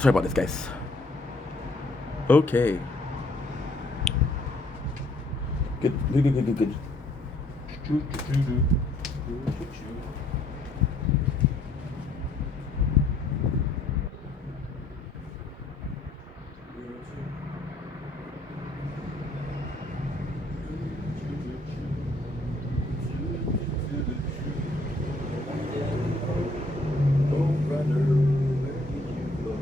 Sorry about this, guys. Okay. Good. Oh, brother, where did you go?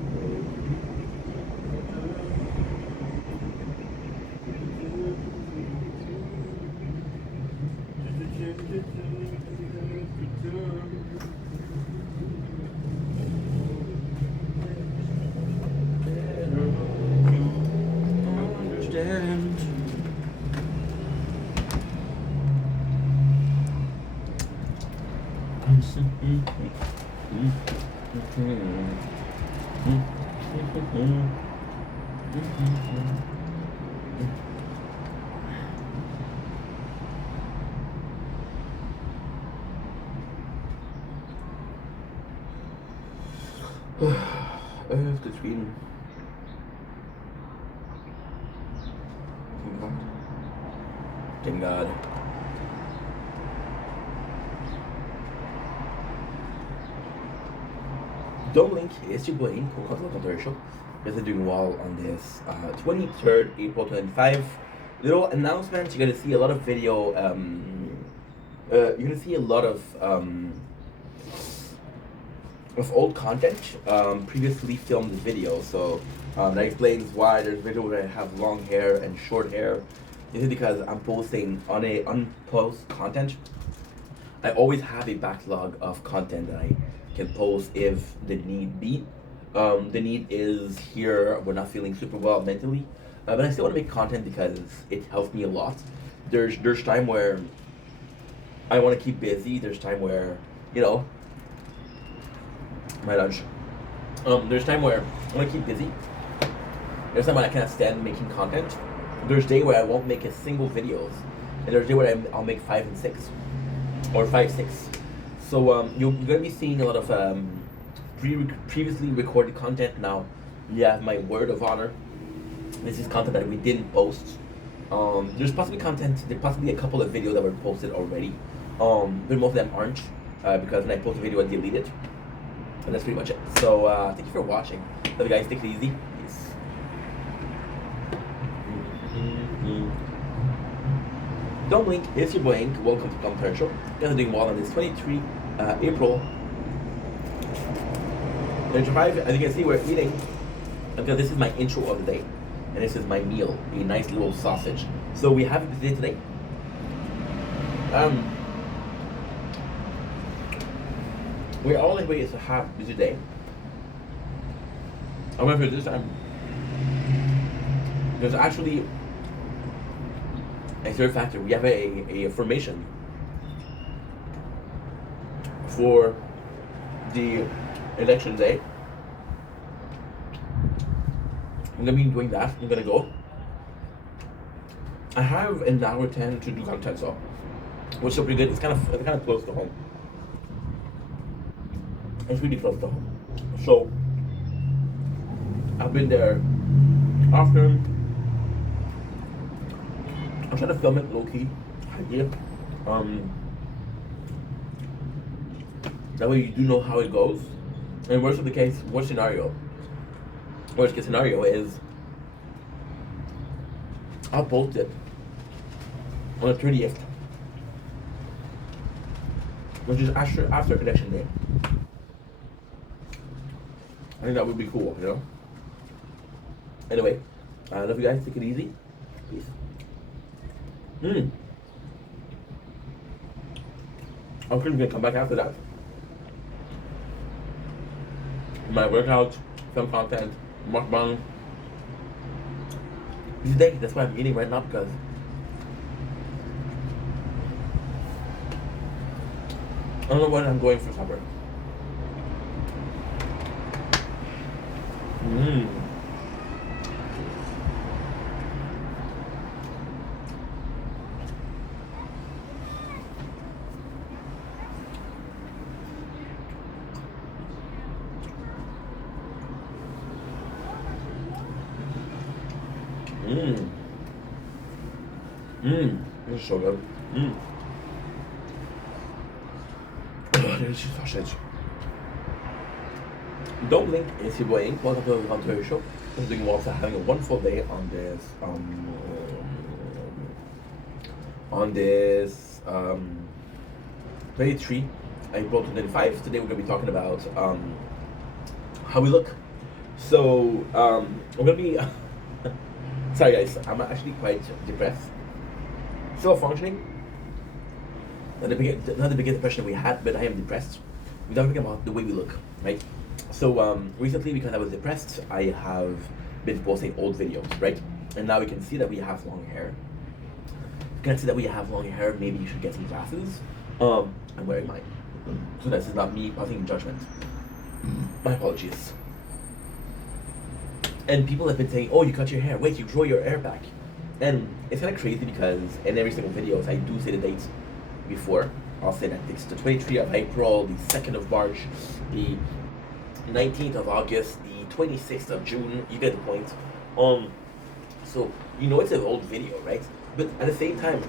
Understand. The screen. Thank God. Don't blink, it's your boy, Coco Controversial. Guys are doing well on this 23rd April 25. Little announcement, you're gonna see a lot of video, you're gonna see a lot of old content, previously filmed video. So that explains why there's video where I have long hair and short hair. This is because I'm posting on a unpost content. I always have a backlog of content that I can post if the need be. The need is here. We're not feeling super well mentally, but I still want to make content because it helps me a lot. There's time where I want to keep busy. There's time where my lunch. There's time where I want to keep busy. There's time when I can't stand making content. There's day where I won't make a single videos, and there's day where I'll make 5 and 6, or 5, 6. So you're gonna be seeing a lot of previously recorded content. Now you have my word of honor. This is content that we didn't post. There's possibly a couple of videos that were posted already. But most of them aren't because when I post a video, I delete it. And that's pretty much it. So thank you for watching. Love you guys. Take it easy. Peace. Don't blink. It's your boy Ink. Welcome to Commentary Show. You guys are doing well on this 23 April 25. As you can see, we're eating because this is my intro of the day, and this is my meal, a nice little sausage. So we have it today. We're all in ways to have a busy day. However, this time there's actually a third factor. We have a formation for the election day. I'm gonna be doing that. I'm gonna go. I have an hour 10 to do content, so which is pretty good. It's kind of close to home. It's really close to home. So I've been there often. I'm trying to film it low key. Yeah. That way you do know how it goes. And worst case scenario is I'll post it on the 30th, which is after election day. I think that would be cool, Anyway, I love you guys. Take it easy. Peace. I'm gonna come back after that. My workout, film content, mukbang. This day, that's why I'm eating right now, because I don't know what I'm going for supper. Mmm. Mmm. This is so good. Mmm. Delicious sausage. Don't blink, it's your boy Ink. Welcome to the Hunter Show. I'm doing well, so having a wonderful day on this 23 April 2025. Today we're gonna be talking about how we look. So we're gonna be sorry guys, I'm actually quite depressed. Still functioning. Not the biggest depression we had, but I am depressed. We're talking about the way we look, right? So recently, because I was depressed, I have been posting old videos, right? And now we can see that we have long hair. You can see that we have long hair. Maybe you should get some glasses. I'm wearing mine, so this is not me passing judgment. My apologies. And people have been saying, "Oh, you cut your hair. Wait, you grow your hair back." And it's kind of crazy because in every single videos I do say the dates before. I'll say that it's the 23rd of April, the 2nd of March, the 19th of August, the 26th of June. You get the point. So you know it's an old video, right? But at the same time,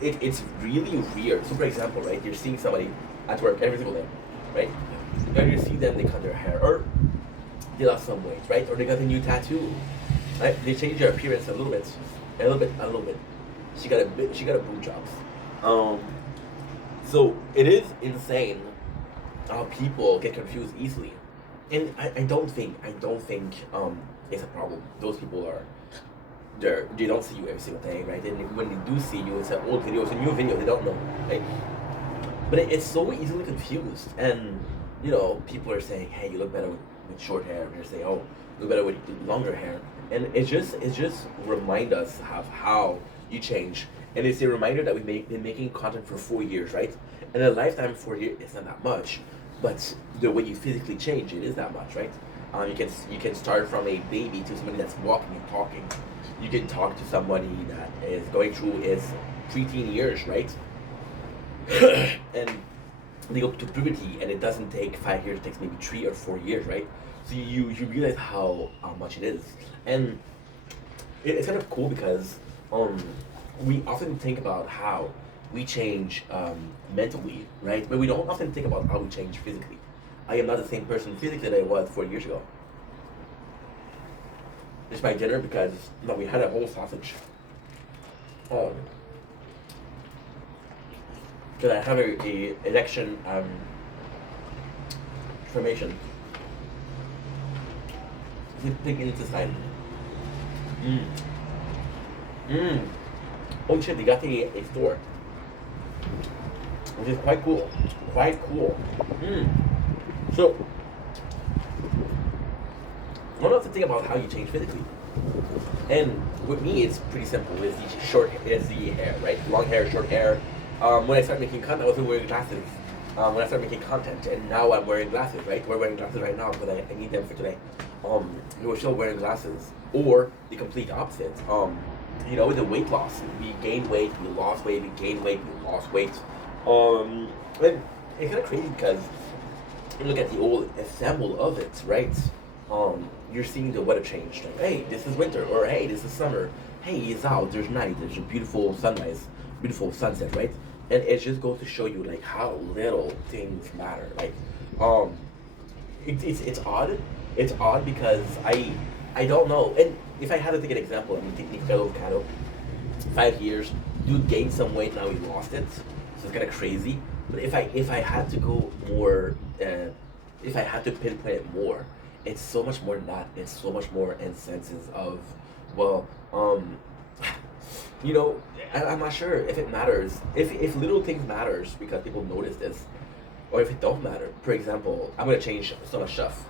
it's really weird. So for example, right, you're seeing somebody at work every single day, right? And you see them, they cut their hair, or they lost some weight, right? Or they got a new tattoo, right? They change their appearance a little bit, a little bit, a little bit. She got a boob job. So it is insane how people get confused easily, and I don't think it's a problem. Those people are they don't see you every single day, right? And when they do see you, it's an old video, it's a new video. They don't know, right? But it's so easily confused, and you know people are saying, "Hey, you look better with short hair," and they're saying, "Oh, you look better with longer hair," and it's just remind us of how you change. And it's a reminder that we've been making content for 4 years, right? And a lifetime of 4 years is not that much, but the way you physically change, it is that much, right? You can start from a baby to somebody that's walking and talking. You can talk to somebody that is going through his preteen years, right? And they go to puberty, and it doesn't take 5 years; it takes maybe 3 or 4 years, right? So you realize how much it is, and it's kind of cool because we often think about how we change mentally, right? But we don't often think about how we change physically. I am not the same person physically that I was 4 years ago. It's my dinner because we had a whole sausage. Because I have a erection formation. Thinking into side. Oh shit, they got a store. Which is quite cool. Quite cool. So, I don't have to think about how you change physically. And with me, it's pretty simple. It's the hair, right? Long hair, short hair. When I started making content, I wasn't wearing glasses. When I started making content, and now I'm wearing glasses, right? We're wearing glasses right now because I need them for today. We're still wearing glasses. Or the complete opposite. You know, with the weight loss, we gain weight, we lost weight, we gain weight, we lost weight. And it's kind of crazy because you look at the old ensemble of it, right? You're seeing the weather change. Like, hey, this is winter, or hey, this is summer. Hey, it's out. There's night. There's a beautiful sunrise, beautiful sunset, right? And it just goes to show you like how little things matter. Like, it's odd. It's odd because I don't know. And if I had to take an example, I mean, take Nicolas Avocado. 5 years, dude gained some weight. Now he lost it. So it's kind of crazy. But if I had to go more, if I had to pinpoint it more, it's so much more than that. It's so much more in senses of, well, you know, I'm not sure if it matters. If little things matters because people notice this, or if it don't matter. For example, I'm gonna change so much stuff,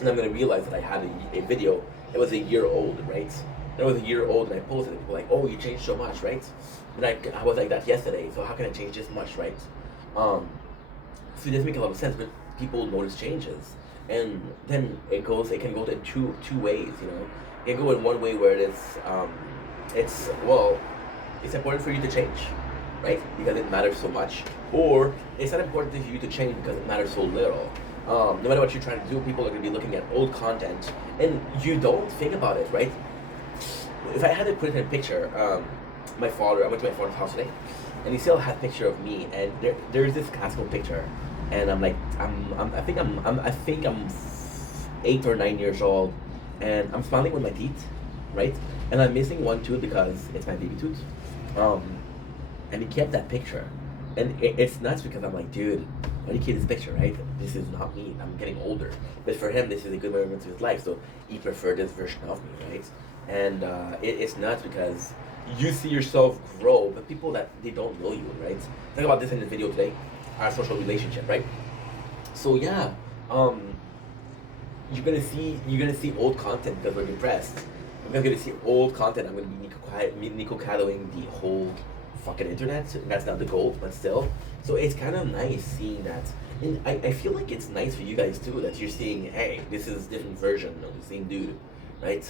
and I'm gonna realize that I had a video. It was a year old, right? It was a year old, and I posted it. People were like, "Oh, you changed so much, right?" And I was like that yesterday. So how can I change this much, right? So it doesn't make a lot of sense, but people notice changes, and then it can go in two ways. You know, it can go in one way where it's important for you to change, right? Because it matters so much, or it's not important for you to change because it matters so little. No matter what you're trying to do, people are going to be looking at old content, and you don't think about it, right? if I had to put it in a picture, my father, I went to my father's house today, and he still had a picture of me, and there's this classical picture, and I'm like, I think I'm 8 or 9 years old, and I'm smiling with my teeth, right? And I'm missing one tooth because it's my baby tooth. Um, and he kept that picture, and it's nuts because I'm like, dude, why do you keep this picture, right? This is not me. I'm getting older, but for him, this is a good moment of his life, so he preferred this version of me, right? And it's nuts because you see yourself grow, but people that they don't know you, right? Think about this in the video today, our social relationship, right? So yeah, um, you're gonna see old content because we're depressed. I'm gonna see old content. I'm gonna be Nico Callowing the whole fucking internet. That's not the goal, but still. So it's kind of nice seeing that, and I feel like it's nice for you guys too that you're seeing. Hey, this is a different version of the same dude, right?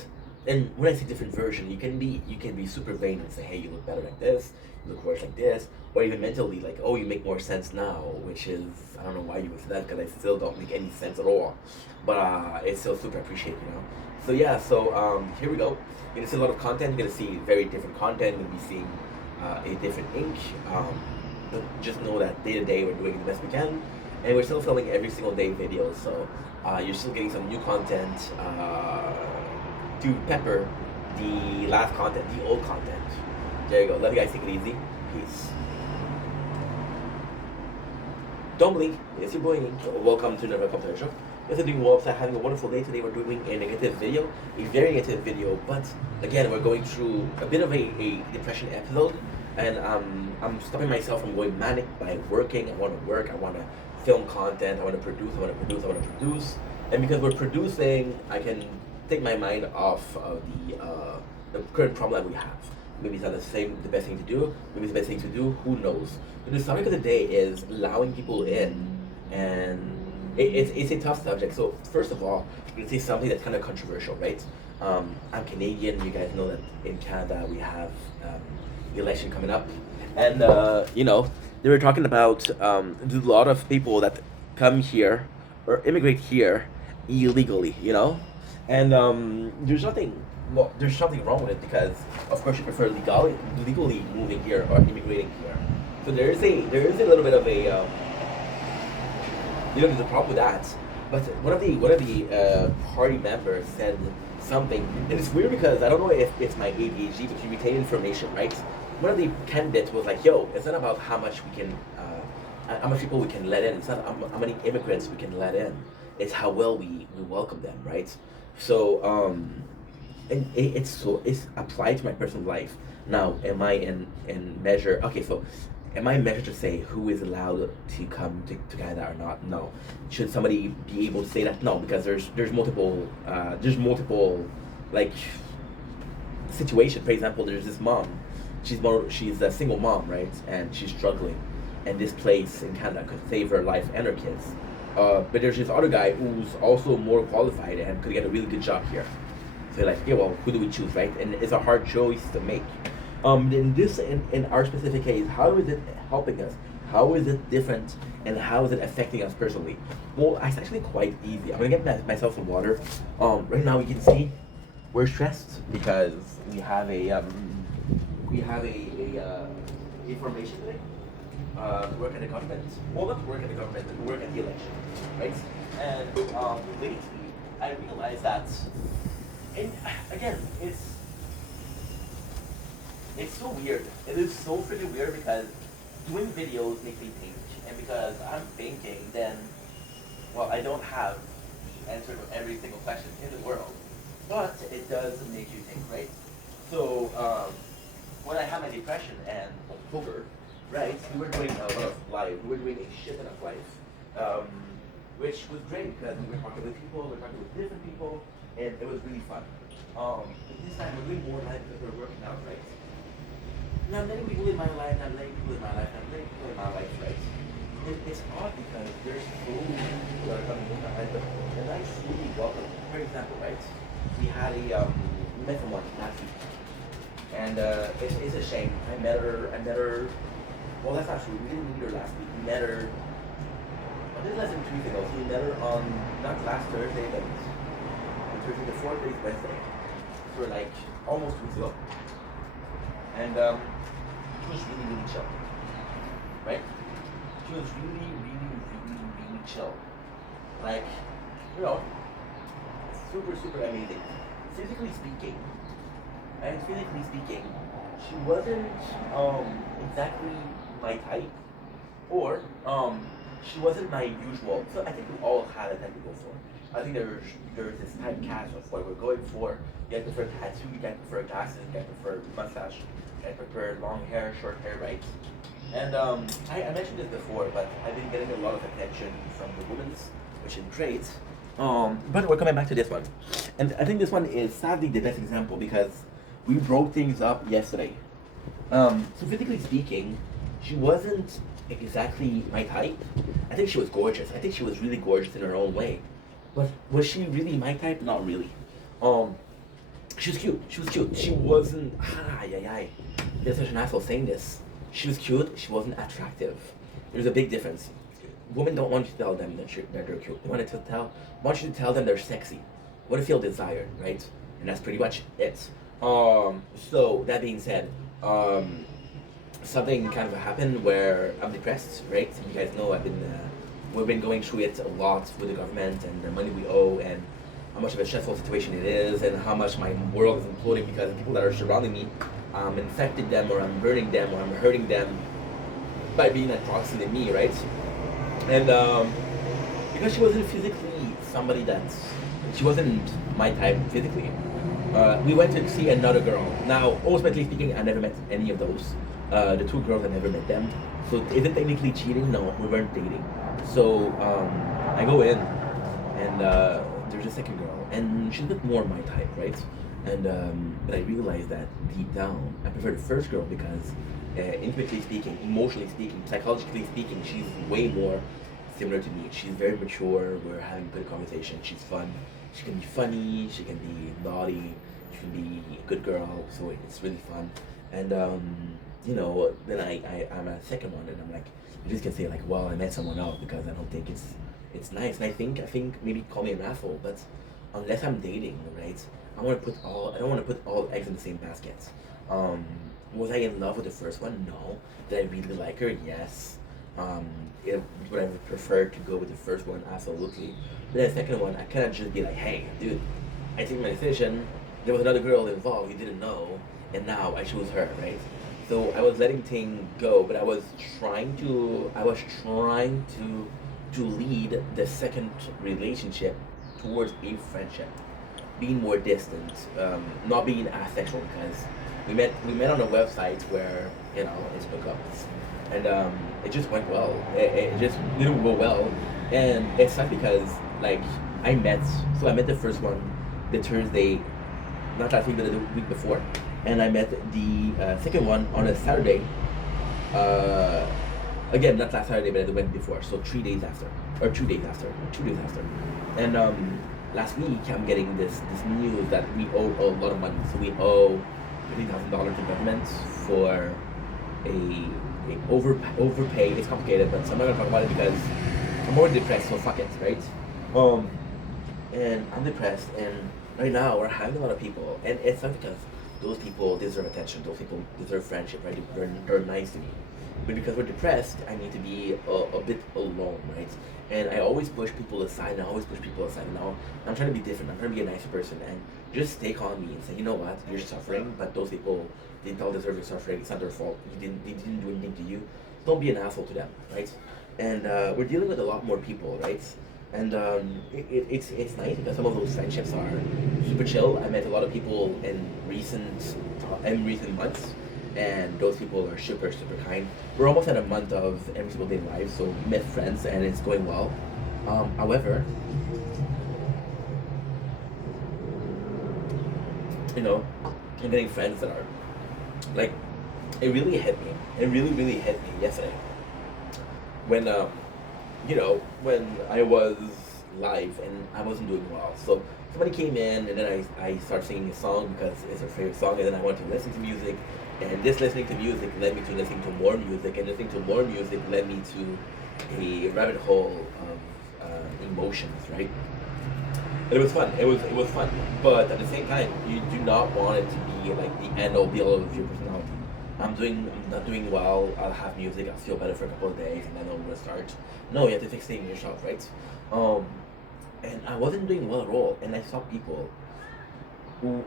And when I say different version, you can be super vain and say, hey, you look better like this, you look worse like this, or even mentally like, oh, you make more sense now, which is I don't know why you would say that because I still don't make any sense at all, but it's still super appreciated, you know. So yeah, so here we go. You're gonna see a lot of content. You're gonna see very different content. You're gonna be seeing a different ink. But just know that day to day we're doing the best we can, and we're still filming every single day videos. So you're still getting some new content. To pepper the last content, the old content. There you go. Love you guys. Take it easy. Peace. Don't blink. It's your boy Ink. Welcome to another Computer Show. Yes, I'm doing well. So having a wonderful day today. We're doing a negative video, a very negative video. But again, we're going through a bit of a depression episode, and I'm stopping myself from going manic by working. I want to work. I want to film content. I want to produce. I want to produce. I want to produce. And because we're producing, I can take my mind off of the current problem that we have. Maybe it's not the best thing to do. Maybe it's the best thing to do. Who knows? But the topic of the day is allowing people in, and it's a tough subject. So first of all, I'm gonna say something that's kind of controversial, right? I'm Canadian. You guys know that in Canada we have the election coming up, and they were talking about there's a lot of people that come here or immigrate here illegally, and there's something wrong with it because of course you prefer legally moving here or immigrating here. So there is a little bit of a there's a problem with that. But one of the party members said something, and it's weird because I don't know if it's my ADHD, but you retain information, right? One of the candidates was like, "Yo, it's not about how much we can, how much people we can let in. It's not how many immigrants we can let in. It's how well we welcome them, right?" So and it's applied to my personal life. Now, am I in measure? Okay, so am I measured to say who is allowed to come to Canada or not? No. Should somebody be able to say that? No, because there's multiple like situations. For example, there's this mom. She's a single mom, right? And she's struggling, and this place in Canada could save her life and her kids. But there's this other guy who's also more qualified and could get a really good job here. So like, yeah, well, who do we choose, right? And it's a hard choice to make. In our specific case, how is it helping us? How is it different, and how is it affecting us personally? Well, it's actually quite easy. I'm gonna get myself some water. Right now, you can see we're stressed because we have a formation today. Work at the government. Well, not work at the government, but work at the election, right? And lately, I realized that, and again, it's so weird. It is so freaking weird because doing videos makes me think, and because I'm thinking, then, well, I don't have the answer to every single question in the world, but it does make you think, right? So when I had my depression and October, right, we were doing a lot of live. We were doing a shit ton of live, which was great because we were talking with people, we were talking with different people, and it was really fun. This time we're doing more live because we're working out, right? Now I'm letting people in my life, I'm letting people in my life, I'm letting people in my life, right? It's odd because there's so many people that are coming in my life, and I truly welcome. For example, right? We had we met someone last week, and it's a shame. I met her. Well, that's not true. We didn't meet her last week. We met her. I did less than 2 weeks ago. So we met her on not last Thursday, but the 4th day, Wednesday. her like almost 2 weeks ago, and she was really, really chill, right? She was really, really, really, really chill. Like, you know, super, super amazing. Physically speaking, she wasn't exactly my type, or she wasn't my usual. So I think we all had a type to go for. I think there's this typecast of what we're going for. You guys prefer tattoo, you guys prefer glasses, you guys prefer mustache, you guys prefer long hair, short hair, right? And I mentioned this before, but I've been getting a lot of attention from the women's, which is great. But we're coming back to this one, and I think this one is sadly the best example because we broke things up yesterday. So physically speaking, she wasn't exactly my type. I think she was gorgeous. I think she was really gorgeous in her own way. But was she really my type? Not really. Um, she was cute. She was cute. She wasn't. Ah, yeah, yeah. There's such an asshole saying this. She was cute. She wasn't attractive. There's a big difference. Women don't want you to tell them that they're cute. They want you to tell them they're sexy. What to feel desired, right? And that's pretty much it. So that being said, something kind of happened where I'm depressed, right? You guys know we've been going through it a lot with the government and the money we owe and how much of a stressful situation it is and how much my world is imploding because the people that are surrounding me, I'm infecting them or I'm burning them or I'm hurting them by being a toxin in me, right? And because she wasn't physically somebody she wasn't my type physically, we went to see another girl. Now, ultimately speaking, I never met any of those. The two girls, I never met them. So is it technically cheating? No, we weren't dating. So I go in, and there's a second girl, and she's a bit more my type, right? And but I realized that deep down, I prefer the first girl because, intimately speaking, emotionally speaking, psychologically speaking, she's way more similar to me. She's very mature. We're having good conversation. She's fun. She can be funny. She can be naughty. She can be a good girl. So it's really fun. And then I'm at the second one, and I'm like, you just can say like, well, I met someone else because I don't think it's nice. And I think maybe call me an asshole, but unless I'm dating, right? I don't want to put all eggs in the same basket. Was I in love with the first one? No. Did I really like her? Yes. Would I prefer to go with the first one? Absolutely. But the second one, I cannot just be like, hey, dude, I take my decision. There was another girl involved you didn't know, and now I choose her, right? So I was letting things go, but I was trying to lead the second relationship towards a friendship, being more distant, not being asexual because we met on a website where it's hookups, and it just went well. It just didn't go well, and it sucked because like I met the first one the Thursday, not last week but the week before, and I met the second one on a Saturday. Again, not last Saturday, but the week before, so 3 days after, or 2 days after, and last week I'm getting this news that we owe a lot of money. So we owe $50,000 to government for a overpay. It's complicated, but so I'm not gonna talk about it because I'm more depressed. So fuck it, right? And I'm depressed, and right now we're having a lot of people, and it's not because those people deserve attention. Those people deserve friendship, right? They're nice to me. But because we're depressed, I need to be a bit alone, right? And I always push people aside, and now I'm trying to be different. I'm trying to be a nicer person and just take on me and say, you know what, you're suffering, but those people, they don't deserve your suffering. It's not their fault. They didn't do anything to you. Don't be an asshole to them, right? And we're dealing with a lot more people, right? And it's nice because some of those friendships are super chill. I met a lot of people in recent months, and those people are super kind. We're almost at a month of every single day live, so we met friends and it's going well. However, I'm getting friends that are like, it really hit me. It really hit me yesterday when when I was live and I wasn't doing well. So somebody came in and then I started singing a song because it's her favorite song, and then I wanted to listen to music, and this listening to music led me to listening to more music, and listening to more music led me to a rabbit hole of emotions, right? It was fun. It was fun. But at the same time, you do not want it to be like the end all be all of your personality. I'm not doing well. I'll have music. I'll feel better for a couple of days, and then I'll restart. No, you have to fix things yourself, right? Um, and I wasn't doing well at all. And I saw people who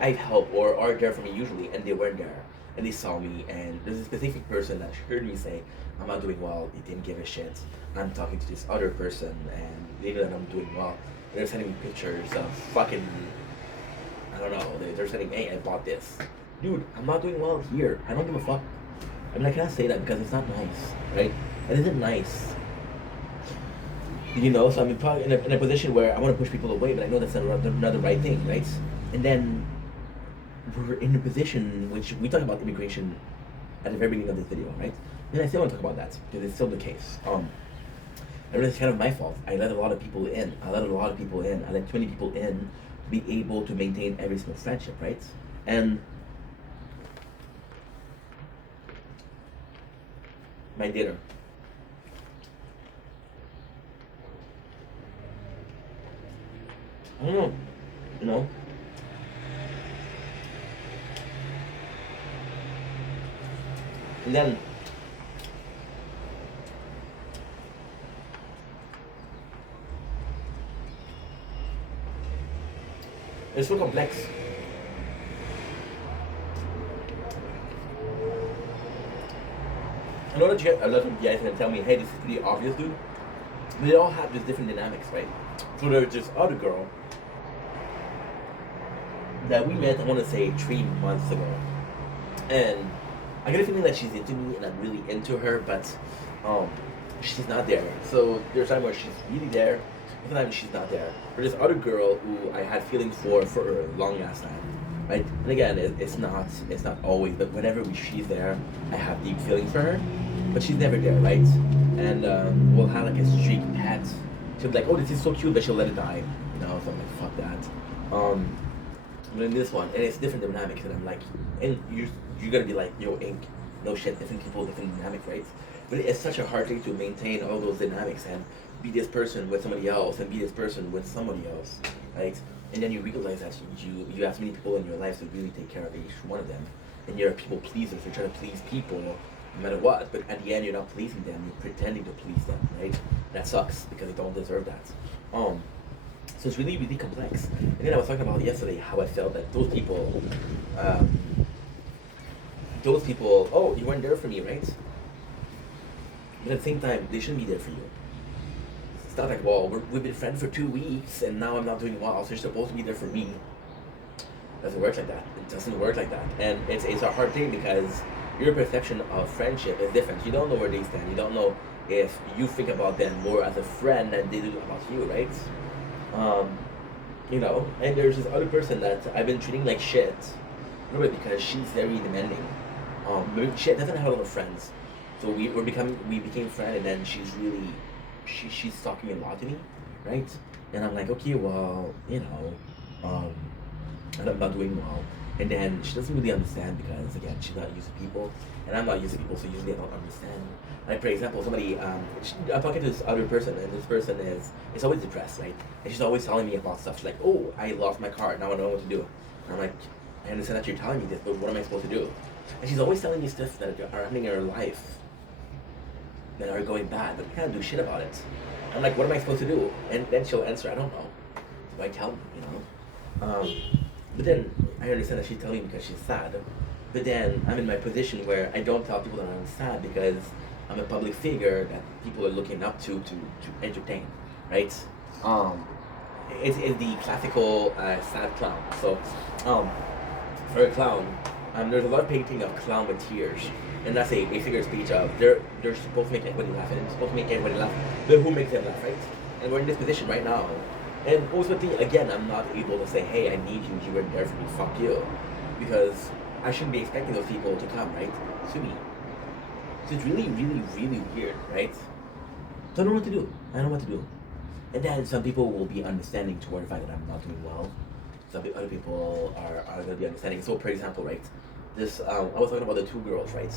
I've helped or are there for me usually, and they weren't there. And they saw me, and there's a specific person that heard me say, I'm not doing well, they didn't give a shit. I'm talking to this other person, and they know that I'm doing well. And they're sending me pictures of fucking, I don't know, they're sending, hey, I bought this. Dude, I'm not doing well here. I don't give a fuck. I mean, I can't say that because it's not nice, right? It isn't nice. You know, so I'm probably in a position where I want to push people away, but I know that's not the right thing, right? And then we're in a position which we talk about immigration at the very beginning of this video, right? And I still want to talk about that because it's still the case. And it's kind of my fault. I let a lot of people in. I let too many people in to be able to maintain every single friendship, right? And my dinner. I don't know, you know. And then it's so complex. I know that you a lot of guys can tell me, hey, this is pretty obvious, dude. But they all have these different dynamics, right? So there's this other girl that we met, I want to say 3 months ago. And I get a feeling that she's into me and I'm really into her, but she's not there. So there's a time where she's really there, and sometimes she's not there. There's this other girl who I had feelings for a long ass time, right? And again, it's not always, but whenever she's there, I have deep feelings for her, but she's never there, right? And we'll have like a streak pet. She'll be like, oh, this is so cute, but she'll let it die. You know, so I'm like, fuck that. But in this one, and it's different dynamics, and I'm like, and you're gonna be like, yo, ink, no shit, different people, different dynamics, right? But it's such a hard thing to maintain all those dynamics and be this person with somebody else and be this person with somebody else, right? And then you realize that you have many people in your life to really take care of each one of them, and you're a people pleaser, so you're trying to please people no matter what. But at the end, you're not pleasing them; you're pretending to please them, right? That sucks because they don't deserve that. So it's really, really complex. And then I was talking about yesterday how I felt that those people, oh, you weren't there for me, right? But at the same time, they shouldn't be there for you. It's not like, well, we've been friends for 2 weeks and now I'm not doing well, so you're supposed to be there for me. It doesn't work like that. It doesn't work like that. And it's a hard thing because your perception of friendship is different. You don't know where they stand. You don't know if you think about them more as a friend than they do about you, right? You know, and there's this other person that I've been treating like shit, probably because she's very demanding. She doesn't have a lot of friends, so we became friends, and then she's talking a lot to me, right? And I'm like, okay, well, you know, and I'm not doing well. And then she doesn't really understand because again, she's not used to people, and I'm not used to people, so usually I don't understand. Like for example, somebody, I'm talking to this other person, and this person is always depressed, right? And she's always telling me about stuff. She's like, oh, I lost my car, now I don't know what to do. And I'm like, I understand that you're telling me this, but what am I supposed to do? And she's always telling me stuff that are happening in her life that are going bad, but I can't do shit about it. I'm like, what am I supposed to do? And then she'll answer, I don't know. So I tell me, you know. But then I understand that she's telling me because she's sad. But then I'm in my position where I don't tell people that I'm sad because I'm a public figure that people are looking up to entertain, right? It's the classical sad clown. So for a clown, there's a lot of painting of clown with tears, and that's a figure of speech of they're supposed to make everybody laugh, and they're supposed to make everybody laugh, but who makes them laugh, right? And we're in this position right now. And ultimately, again, I'm not able to say, hey, I need you, you were there for me, fuck you. Because I shouldn't be expecting those people to come, right, to me. So it's really, really, really weird, right? So I don't know what to do. I don't know what to do. And then some people will be understanding toward the fact that I'm not doing well. Some other people are going to be understanding. So, for example, right, this, I was talking about the 2 girls, right?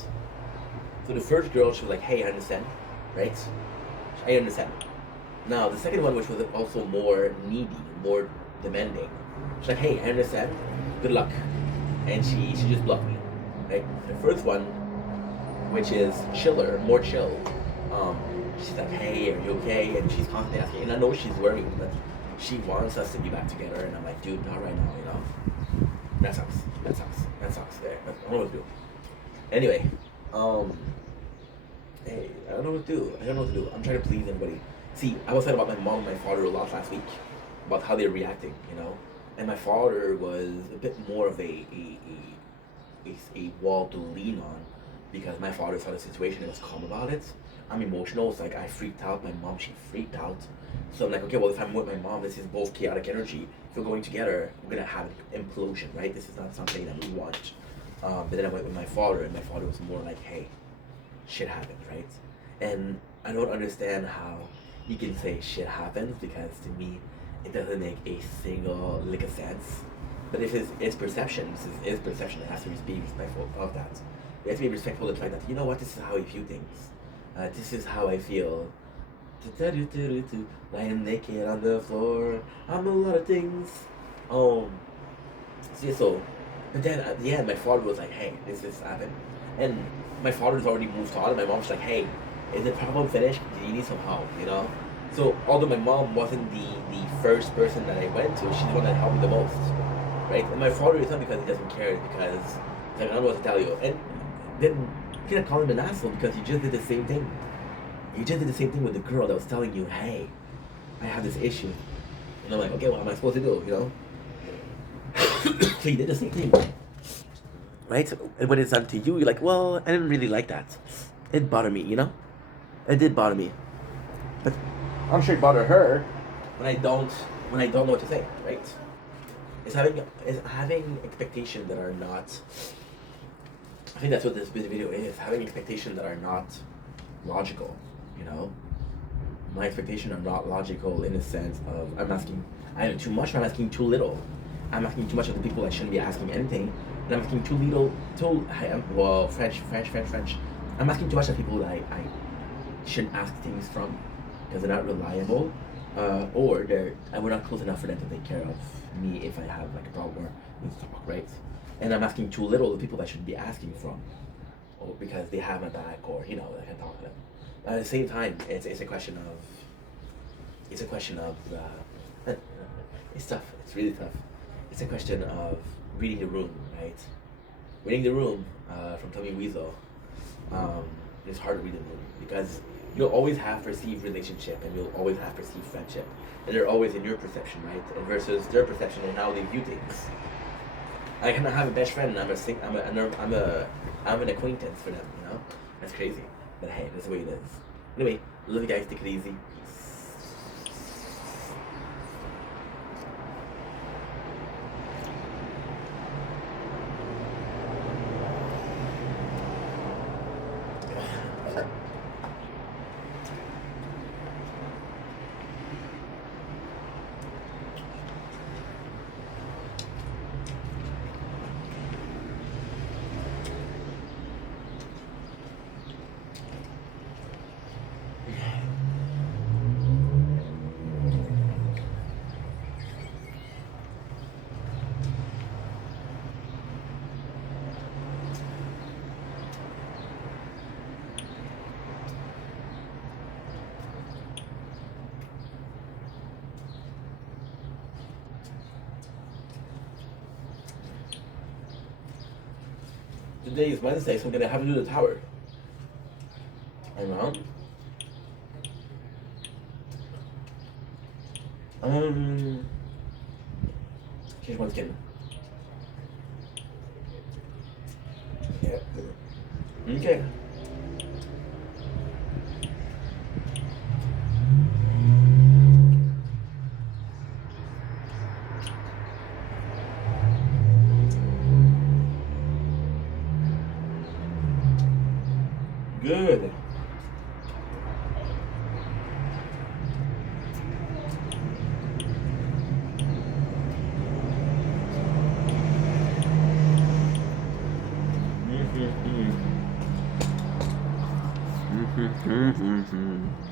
So the first girl, she was like, hey, I understand, right? I understand. Now, the second one, which was also more needy, more demanding. She's like, hey, I understand. Good luck. And she just blocked me. Right? The first one, which is chiller, more chill. Um, she's like, hey, are you okay? And she's constantly asking, and I know she's worried, but she wants us to be back together. And I'm like, dude, not right now, you know? That sucks. That sucks. That sucks. There. I don't know what to do. Anyway, hey, I don't know what to do. I don't know what to do. I'm trying to please everybody. See, I was talking about my mom and my father a lot last week about how they're reacting, you know? And my father was a bit more of a wall to lean on because my father saw the situation and was calm about it. I'm emotional. It's like I freaked out. My mom, she freaked out. So I'm like, okay, well, if I'm with my mom, this is both chaotic energy. If we're going together, we're going to have an implosion, right? This is not something that we want. But then I went with my father, and my father was more like, hey, shit happened, right? And I don't understand how you can say shit happens because to me, it doesn't make a single lick of sense. But if it's perception, this is perception. It has to be respectful of that. You have to be respectful of the fact that, you know what, this is how I view things. This is how I feel. Lying naked on the floor. I'm a lot of things. So, but then at the end, my father was like, hey, this happened. And my father's already moved on, and my mom's like, hey, is the problem finished? Do you need some help, you know? So, although my mom wasn't the first person that I went to, she's the one that helped me the most, right? And my father is not because he doesn't care, it's because he's like, I don't know what to tell you. And then you can't call him an asshole because you just did the same thing. You just did the same thing with the girl that was telling you, hey, I have this issue. And I'm like, okay, what am I supposed to do, you know? So you did the same thing. Right? And when it's done to you, you're like, well, I didn't really like that. It bothered me, you know? It did bother me. But I'm sure it bothered her when I don't know what to say, right? It's having expectations that are not, I think that's what this video is, having expectations that are not logical, you know? My expectations are not logical in the sense of I'm asking either too much or I'm asking too little. I'm asking too much of the people I shouldn't be asking anything, and I'm asking too little, French. I'm asking too much of people that I shouldn't ask things from because they're not reliable, or we're not close enough for them to take care of me if I have like a problem or need to talk, right? And I'm asking too little of the people I should be asking from, or because they have my back, or you know, I can talk to them. At the same time, it's a question of it's tough. It's really tough. It's a question of reading the room, right? Reading the room from Tommy Wiseau. It's hard to read the room because you'll always have perceived relationship and you'll always have perceived friendship, and they're always in your perception, right? And versus their perception and how they view things. I cannot have a best friend and I'm an acquaintance for them, you know? That's crazy. But hey, that's the way it is. Anyway, love you guys, take it easy. Today is Wednesday, so I'm gonna have to do the tower. Hang on. Change one skin. Yeah. Okay. Good. Mm-hmm.